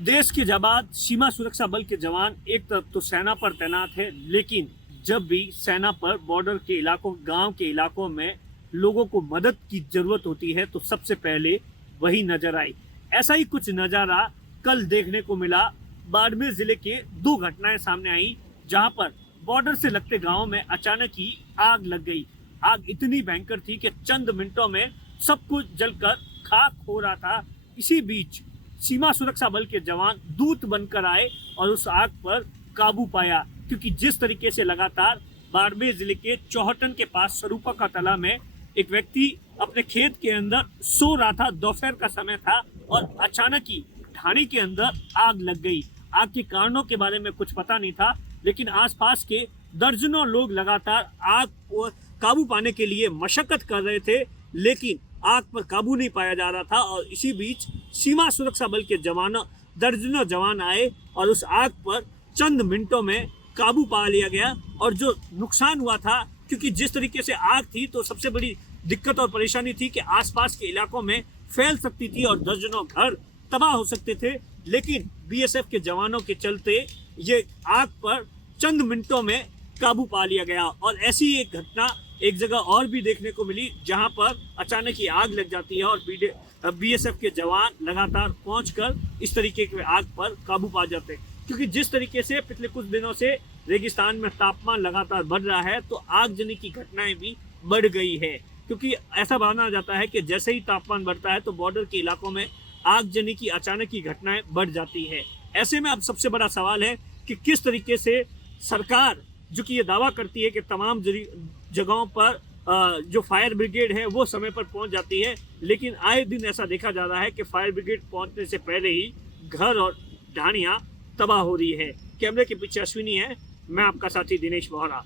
देश के जाबाज सीमा सुरक्षा बल के जवान एक तरफ तो सेना पर तैनात है, लेकिन जब भी सेना पर बॉर्डर के इलाकों, गांव के इलाकों में लोगों को मदद की जरूरत होती है तो सबसे पहले वही नजर आई। ऐसा ही कुछ नजारा कल देखने को मिला। बाड़मेर जिले के दो घटनाएं सामने आई जहां पर बॉर्डर से लगते गांव में अचानक ही आग लग गई। आग इतनी भयंकर थी कि चंद मिनटों में सब कुछ जलकर खाक हो रहा था। इसी बीच सीमा सुरक्षा बल के जवान दूत बनकर आए और उस आग पर काबू पाया, क्योंकि जिस तरीके से लगातार बाड़मेर जिले के चौहटन के पास स्वरूपा का तला में एक व्यक्ति अपने खेत के अंदर सो रहा था, दोपहर का समय था और अचानक ही ढाणी के अंदर आग लग गई। आग के कारणों के बारे में कुछ पता नहीं था, लेकिन आसपास के दर्जनों लोग लगातार आग को काबू पाने के लिए मशक्कत कर रहे थे, लेकिन आग पर काबू नहीं पाया जा रहा था। और इसी बीच सीमा सुरक्षा बल के जवानों, दर्जनों जवान आए और उस आग पर चंद मिनटों में काबू पा लिया गया। और जो नुकसान हुआ था, क्योंकि जिस तरीके से आग थी तो सबसे बड़ी दिक्कत और परेशानी थी कि आसपास के इलाकों में फैल सकती थी और दर्जनों घर तबाह हो सकते थे, लेकिन बीएसएफ के जवानों के चलते ये आग पर चंद मिनटों में काबू पा लिया गया। और ऐसी एक घटना एक जगह और भी देखने को मिली जहां पर अचानक ही आग लग जाती है और बीएसएफ के जवान लगातार पहुंचकर इस तरीके की आग पर काबू पा जाते हैं। क्योंकि जिस तरीके से पिछले कुछ दिनों से रेगिस्तान में तापमान लगातार बढ़ रहा है तो आगजनी की घटनाएं भी बढ़ गई है, क्योंकि ऐसा माना जाता है कि जैसे ही तापमान बढ़ता है तो बॉर्डर के इलाकों में आगजनी की अचानक की घटनाएं बढ़ जाती है। ऐसे में अब सबसे बड़ा सवाल है कि किस तरीके से सरकार, जो कि ये दावा करती है कि तमाम जगहों पर जो फायर ब्रिगेड है वो समय पर पहुंच जाती है, लेकिन आए दिन ऐसा देखा जा रहा है कि फायर ब्रिगेड पहुंचने से पहले ही घर और ढाणियां तबाह हो रही है। कैमरे के पीछे अश्विनी है, मैं आपका साथी दिनेश बोहरा।